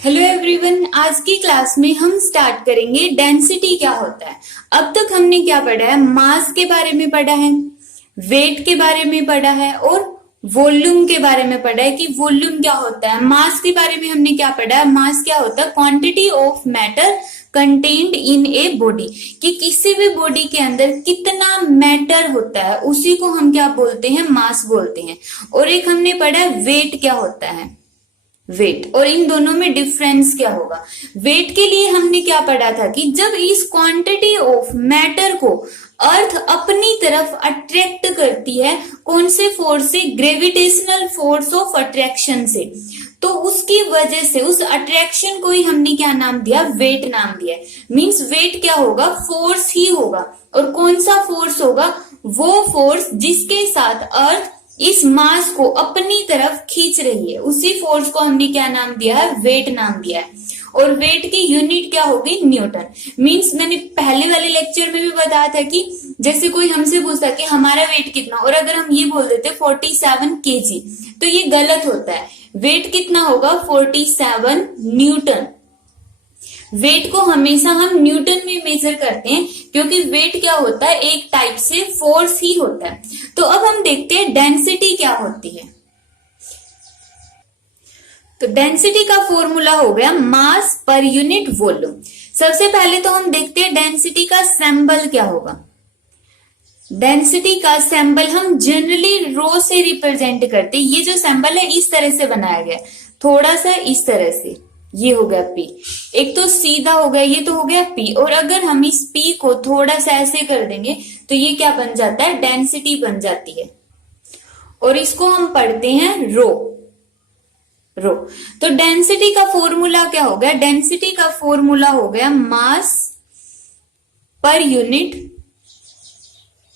Hello everyone, आज की class में हम स्टार्ट करेंगे डेंसिटी क्या होता है। अब तक हमने क्या पढ़ा है, मास के बारे में पढ़ा है, वेट के बारे में पढ़ा है और वॉल्यूम के बारे में पढ़ा है कि वॉल्यूम क्या होता है। मास के बारे में हमने क्या पढ़ा है, मास क्या होता है, quantity of matter contained in a body, कि किसी भी बॉडी के अंदर कितना मैटर होता है उसी को हम क्या बोलते हैं, मास बोलते हैं। और एक हमने पढ़ा है वेट क्या होता है, वेट, और इन दोनों में डिफरेंस क्या होगा। वेट के लिए हमने क्या पढ़ा था कि जब इस क्वांटिटी ऑफ मैटर को अर्थ अपनी तरफ अट्रैक्ट करती है, कौन से फोर्स से, ग्रेविटेशनल फोर्स ऑफ अट्रैक्शन से, तो उसकी वजह से उस अट्रैक्शन को ही हमने क्या नाम दिया, वेट नाम दिया। मींस वेट क्या होगा, फोर्स ही होगा। और कौन सा फोर्स होगा, वो फोर्स जिसके साथ अर्थ इस मास को अपनी तरफ खींच रही है, उसी फोर्स को हमने क्या नाम दिया है, वेट नाम दिया है। और वेट की यूनिट क्या होगी, न्यूटन। मींस मैंने पहले वाले लेक्चर में भी बताया था कि जैसे कोई हमसे पूछता कि हमारा वेट कितना, और अगर हम ये बोल देते 47 केजी, तो ये गलत होता है। वेट कितना होगा, 47 न्यूटन। वेट को हमेशा हम न्यूटन में मेजर करते हैं, क्योंकि वेट क्या होता है, एक टाइप से फोर्स ही होता है। तो अब हम देखते हैं डेंसिटी क्या होती है। तो डेंसिटी का फॉर्मूला हो गया मास पर यूनिट वॉल्यूम। सबसे पहले तो हम देखते हैं डेंसिटी का सिंबल क्या होगा। डेंसिटी का सिंबल हम जनरली रो से रिप्रेजेंट करते हैं। ये जो सिंबल है इस तरह से बनाया गया, थोड़ा सा इस तरह से, ये हो गया पी। एक तो सीधा हो गया, ये तो हो गया पी। और अगर हम इस पी को थोड़ा सा ऐसे कर देंगे तो ये क्या बन जाता है, डेंसिटी बन जाती है। और इसको हम पढ़ते हैं रो, रो। तो डेंसिटी का फॉर्मूला क्या हो गया, डेंसिटी का फॉर्मूला हो गया मास पर यूनिट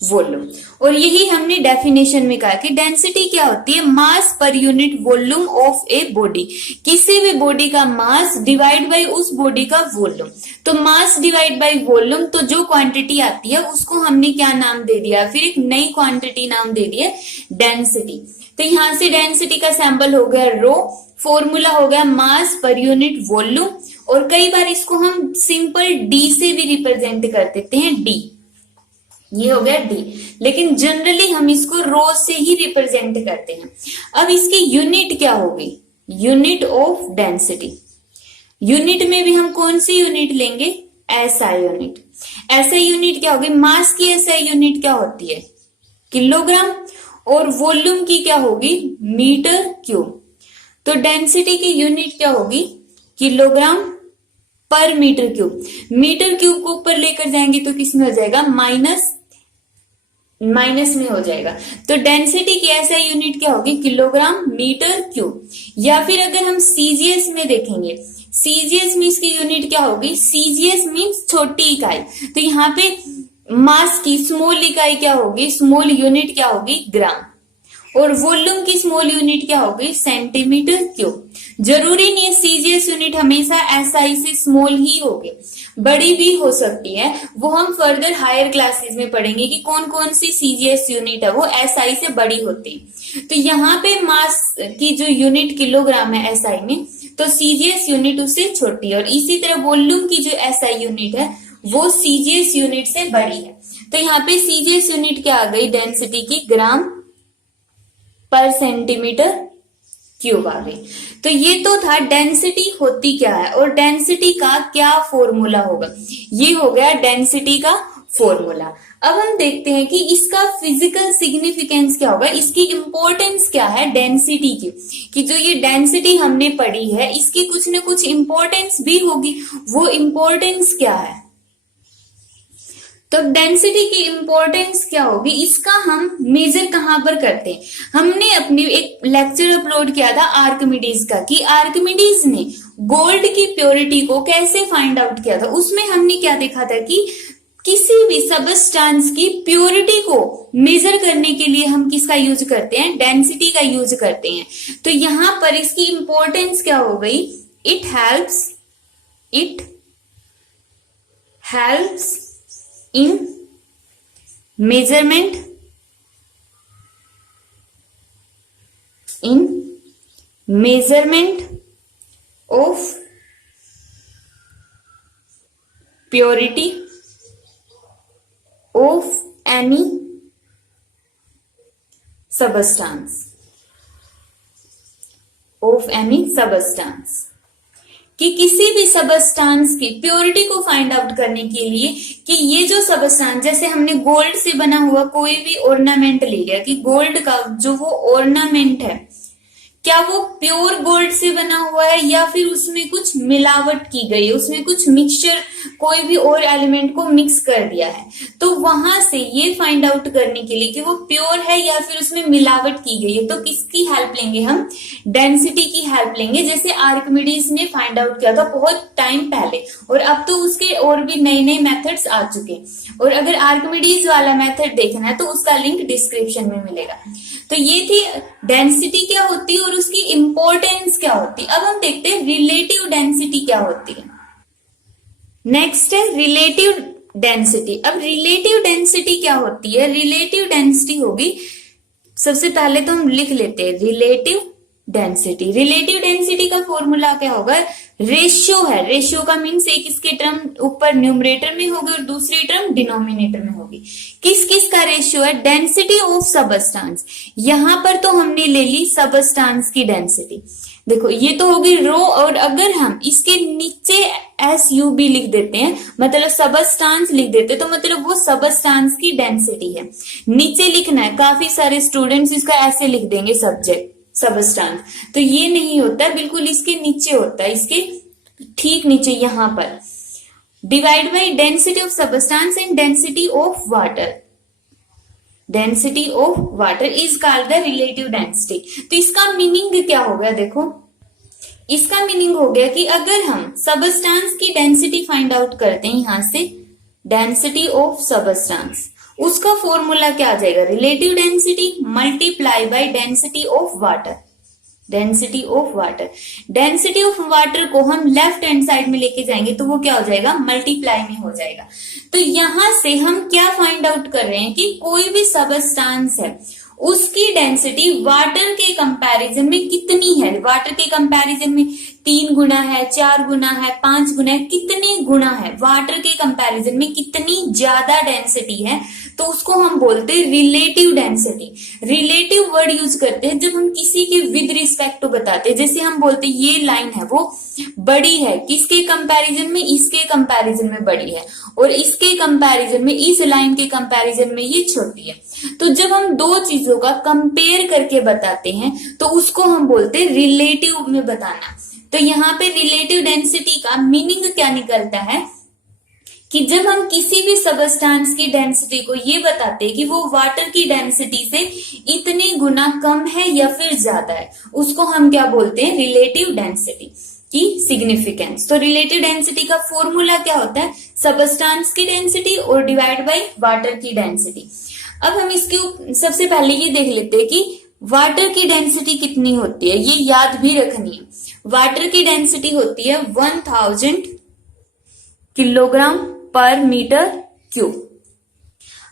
वॉल्यूम। और यही हमने डेफिनेशन में कहा कि डेंसिटी क्या होती है, मास पर unit volume of a body, किसी भी बॉडी का मास डिवाइड बाय उस बॉडी का वॉल्यूम। तो मास डिवाइड बाय वॉल्यूम, तो जो क्वांटिटी आती है उसको हमने क्या नाम दे दिया, फिर एक नई क्वांटिटी नाम दे दिया डेंसिटी। तो यहां से डेंसिटी का सैंपल हो गया रो, फॉर्मूला हो गया मास पर यूनिट वॉल्यूम। और कई बार इसको हम सिंपल डी से भी रिप्रेजेंट कर देते हैं, डी, ये हो गया डी। लेकिन जनरली हम इसको रो से ही रिप्रेजेंट करते हैं। अब इसकी यूनिट क्या होगी, यूनिट ऑफ डेंसिटी। यूनिट में भी हम कौन सी यूनिट लेंगे, एसआई यूनिट। एसआई यूनिट क्या होगी, मास की एसआई यूनिट क्या होती है, किलोग्राम। और वॉल्यूम की क्या होगी, मीटर क्यूब। तो डेंसिटी की यूनिट क्या होगी, किलोग्राम पर मीटर क्यूब। मीटर क्यूब को ऊपर लेकर जाएंगे तो किसमें हो जाएगा, माइनस में हो जाएगा। तो डेंसिटी की ऐसा यूनिट क्या होगी, किलोग्राम मीटर क्यूब। या फिर अगर हम सीजीएस में देखेंगे, सीजीएस में इसकी यूनिट क्या होगी, सीजीएस मीन्स छोटी इकाई। तो यहाँ पे मास की स्मॉल इकाई क्या होगी, स्मॉल यूनिट क्या होगी, ग्राम। और वॉल्यूम की स्मॉल यूनिट क्या होगी, सेंटीमीटर क्यूब। जरूरी नहीं है सीजीएस यूनिट हमेशा एसआई से स्मॉल ही होगी, बड़ी भी हो सकती है। वो हम फर्दर हायर क्लासेस में पढ़ेंगे कि कौन कौन सी सीजीएस यूनिट है वो एसआई से बड़ी होती है। तो यहाँ पे मास की जो यूनिट किलोग्राम है एसआई में, तो सीजीएस यूनिट उससे छोटी है। और इसी तरह वॉल्यूम की जो एसआई यूनिट है वो सीजीएस यूनिट से बड़ी है। तो यहाँ पे सीजीएस यूनिट क्या आ गई, डेंसिटी की, ग्राम पर सेंटीमीटर क्यूब आ गई। तो ये तो था डेंसिटी होती क्या है और डेंसिटी का क्या फॉर्मूला होगा। ये हो गया डेंसिटी का फॉर्मूला। अब हम देखते हैं कि इसका फिजिकल सिग्निफिकेंस क्या होगा, इसकी इंपॉर्टेंस क्या है डेंसिटी की, कि जो ये डेंसिटी हमने पढ़ी है इसकी कुछ ना कुछ इंपॉर्टेंस भी होगी। वो इंपॉर्टेंस क्या है, तो डेंसिटी की इंपॉर्टेंस क्या होगी, इसका हम मेजर कहां पर करते हैं। हमने अपनी एक लेक्चर अपलोड किया था आर्किमिडीज का, कि आर्किमिडीज ने गोल्ड की प्योरिटी को कैसे फाइंड आउट किया था। उसमें हमने क्या देखा था कि किसी भी सबस्टांस की प्योरिटी को मेजर करने के लिए हम किसका यूज करते हैं, डेंसिटी का यूज करते हैं। तो यहां पर इसकी इंपॉर्टेंस क्या हो गई, it helps in measurement of purity of any substance, of any substance, कि किसी भी सबस्टांस की प्योरिटी को फाइंड आउट करने के लिए कि ये जो सबस्टांस, जैसे हमने गोल्ड से बना हुआ कोई भी ऑर्नामेंट ले लिया, कि गोल्ड का जो वो ऑर्नामेंट है क्या वो प्योर गोल्ड से बना हुआ है या फिर उसमें कुछ मिलावट की गई है, उसमें कुछ मिक्सचर, कोई भी और एलिमेंट को मिक्स कर दिया है। तो वहां से ये फाइंड आउट करने के लिए कि वो प्योर है या फिर उसमें मिलावट की गई है, तो किसकी हेल्प लेंगे हम? डेंसिटी की हेल्प लेंगे। जैसे आर्किमिडीज ने फाइंड आउट किया था बहुत टाइम पहले, और अब तो उसके और भी नए नए मेथड्स आ चुके। और अगर आर्किमिडीज वाला मेथड देखना है तो उसका लिंक डिस्क्रिप्शन में मिलेगा। तो ये थी डेंसिटी क्या होती है और उसकी इंपॉर्टेंस क्या होती है। अब हम देखते हैं रिलेटिव डेंसिटी क्या होती है। नेक्स्ट है रिलेटिव डेंसिटी। अब रिलेटिव डेंसिटी क्या होती है? रिलेटिव डेंसिटी होगी, सबसे पहले तो हम लिख लेते हैं रिलेटिव डेंसिटी। रिलेटिव डेंसिटी का फॉर्मूला क्या होगा? रेशियो है। रेशियो का मीन्स एक इसके टर्म ऊपर न्यूमरेटर में होगी और दूसरी टर्म डिनोमिनेटर में होगी। किस किस का रेशियो है? Density of substance. यहां पर तो हमने ले ली सबस्टांस की डेंसिटी, देखो ये तो होगी रो, और अगर हम इसके नीचे SUB लिख देते हैं, मतलब सबस्टांस लिख देते हैं, तो मतलब वो सबस्टांस की डेंसिटी है। नीचे लिखना है, काफी सारे स्टूडेंट्स इसका ऐसे लिख देंगे सब्जेक्ट सबस्टांस, तो ये नहीं होता, बिल्कुल इसके नीचे होता है, इसके ठीक नीचे यहां पर। Divide by density of substance and density of water. Density of water is called the relative density. तो इसका मीनिंग क्या हो गया? देखो इसका मीनिंग हो गया कि अगर हम सबस्टांस की डेंसिटी फाइंड आउट करते हैं, यहां से डेंसिटी ऑफ सबस्टांस, उसका फॉर्मूला क्या आ जाएगा? Relative density multiply by density of water. Density of water, density of water को हम लेफ्ट हैंड साइड में लेके जाएंगे तो वो क्या हो जाएगा? मल्टीप्लाई में हो जाएगा। तो यहां से हम क्या फाइंड आउट कर रहे हैं कि कोई भी सबस्टांस है उसकी डेंसिटी वाटर के कंपैरिजन में कितनी है। वाटर के कंपैरिजन में 3 गुना है, 4 गुना है, 5 गुना है, कितने गुना है, वाटर के कंपैरिजन में कितनी ज्यादा डेंसिटी है, तो उसको हम बोलते हैं relative density. Relative word use करते हैं जब हम किसी के विद रिस्पेक्ट टू बताते हैं। जैसे हम बोलते हैं ये लाइन है वो बड़ी है, किसके कंपैरिजन में? इसके कंपैरिजन में बड़ी है, और इसके कंपैरिजन में, इस लाइन के कंपैरिजन में ये छोटी है। तो जब हम दो चीजों का कंपेयर करके बताते हैं तो उसको हम बोलते हैं रिलेटिव में बताना। तो यहाँ पे रिलेटिव डेंसिटी का मीनिंग क्या निकलता है कि जब हम किसी भी सबस्टांस की डेंसिटी को ये बताते हैं कि वो वाटर की डेंसिटी से इतने गुना कम है या फिर ज्यादा है, उसको हम क्या बोलते हैं? रिलेटिव डेंसिटी की सिग्निफिकेंस। तो रिलेटिव डेंसिटी का फॉर्मूला क्या होता है? सबस्टांस की डेंसिटी और डिवाइड बाय वाटर की डेंसिटी। अब हम इसके सबसे पहले ये देख लेते हैं कि वाटर की डेंसिटी कितनी होती है, ये याद भी रखनी है। वाटर की डेंसिटी होती है 1000 किलोग्राम पर मीटर क्यूब।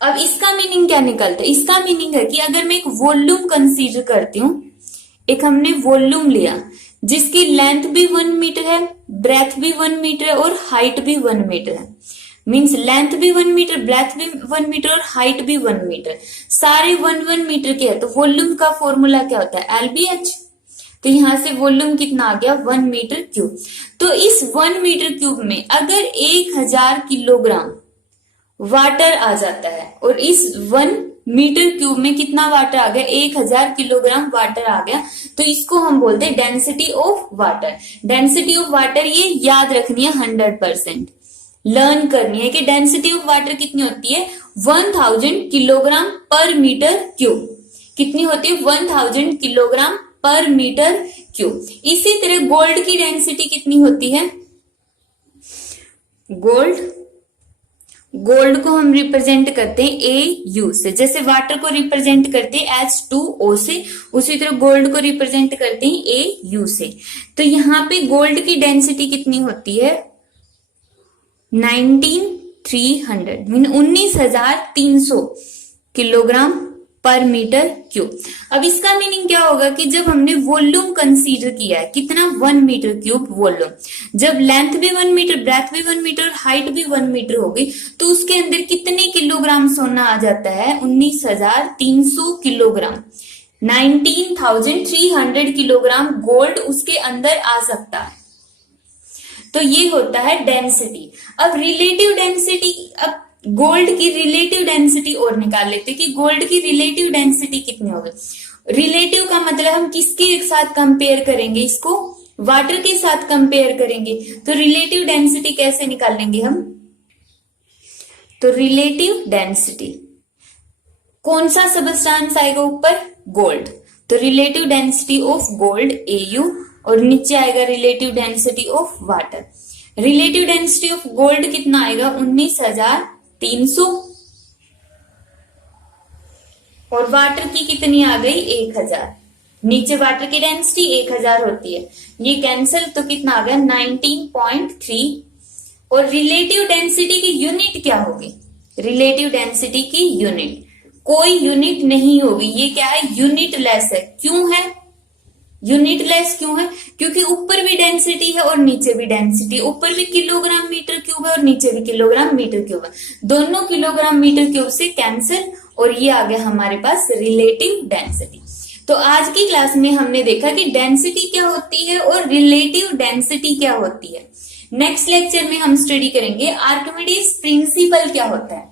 अब इसका मीनिंग क्या निकलता है? इसका मीनिंग है कि अगर मैं एक वॉल्यूम कंसीडर करती हूं, एक हमने वॉल्यूम लिया जिसकी लेंथ भी 1 मीटर है, ब्रेथ भी 1 मीटर है और हाइट भी 1 मीटर है। मीन्स लेंथ भी 1 मीटर, ब्रेथ भी 1 मीटर और हाइट भी 1 मीटर, सारे 1 मीटर के है। तो वॉल्यूम का फॉर्मूला क्या होता है? LBH। तो यहां से वॉल्यूम कितना आ गया? 1 मीटर क्यूब। तो इस 1 मीटर क्यूब में अगर 1000 किलोग्राम वाटर आ जाता है, और इस 1 मीटर क्यूब में कितना वाटर आ गया? 1000 किलोग्राम वाटर आ गया, तो इसको हम बोलते हैं density of water. Density of water ये याद रखनी है, 100% लर्न करनी है कि डेंसिटी ऑफ वाटर कितनी होती है? 1000 किलोग्राम पर मीटर क्यूब। कितनी होती है? 1000 किलोग्राम पर मीटर क्यूब। इसी तरह गोल्ड की डेंसिटी कितनी होती है? गोल्ड को हम रिप्रेजेंट करते हैं AU से, जैसे वाटर को रिप्रेजेंट करते हैं H2O से, उसी तरह गोल्ड को रिप्रेजेंट करते हैं AU से। तो यहाँ पे गोल्ड की डेंसिटी कितनी होती है? 19,300 मीन 19,300 किलोग्राम पर मीटर क्यूब। अब इसका मीनिंग क्या होगा कि जब हमने वॉल्यूम कंसीडर किया है, कितना 1 मीटर क्यूब वॉल्यूम, जब लेंथ भी 1 मीटर, ब्रेथ भी 1 मीटर, हाइट भी 1 मीटर होगी, तो उसके अंदर कितने किलोग्राम सोना आ जाता है? 19,300 किलोग्राम, 19,300 किलोग्राम गोल्ड उसके अंदर आ सकता है। तो ये होता है डेंसिटी। अब रिलेटिव डेंसिटी, अब गोल्ड की रिलेटिव डेंसिटी और निकाल लेते कि गोल्ड की रिलेटिव डेंसिटी कितनी होगी। रिलेटिव का मतलब हम किसके साथ कंपेयर करेंगे? इसको वाटर के साथ कंपेयर करेंगे। तो रिलेटिव डेंसिटी कैसे निकालेंगे हम? तो रिलेटिव डेंसिटी, कौन सा सबस्टांस आएगा ऊपर? गोल्ड। तो relative density of gold AU, और नीचे आएगा relative density of water. Relative density of gold कितना आएगा? 19,300, और वाटर की कितनी आ गई? 1,000। नीचे वाटर की डेंसिटी 1,000 होती है, ये कैंसिल, तो कितना आ गया? 19.3। और रिलेटिव डेंसिटी की यूनिट क्या होगी? रिलेटिव डेंसिटी की यूनिट कोई यूनिट नहीं होगी, ये क्या है? यूनिट लेस है। क्यों है यूनिट लेस? क्यों है? क्योंकि ऊपर भी डेंसिटी है और नीचे भी डेंसिटी, ऊपर भी किलोग्राम मीटर क्यूब है और नीचे भी किलोग्राम मीटर क्यूब है, दोनों किलोग्राम मीटर क्यूब से कैंसिल, और ये आ गया हमारे पास रिलेटिव डेंसिटी। तो आज की क्लास में हमने देखा कि डेंसिटी क्या होती है और रिलेटिव डेंसिटी क्या होती है। नेक्स्ट लेक्चर में हम स्टडी करेंगे आर्किमिडीज प्रिंसिपल क्या होता है।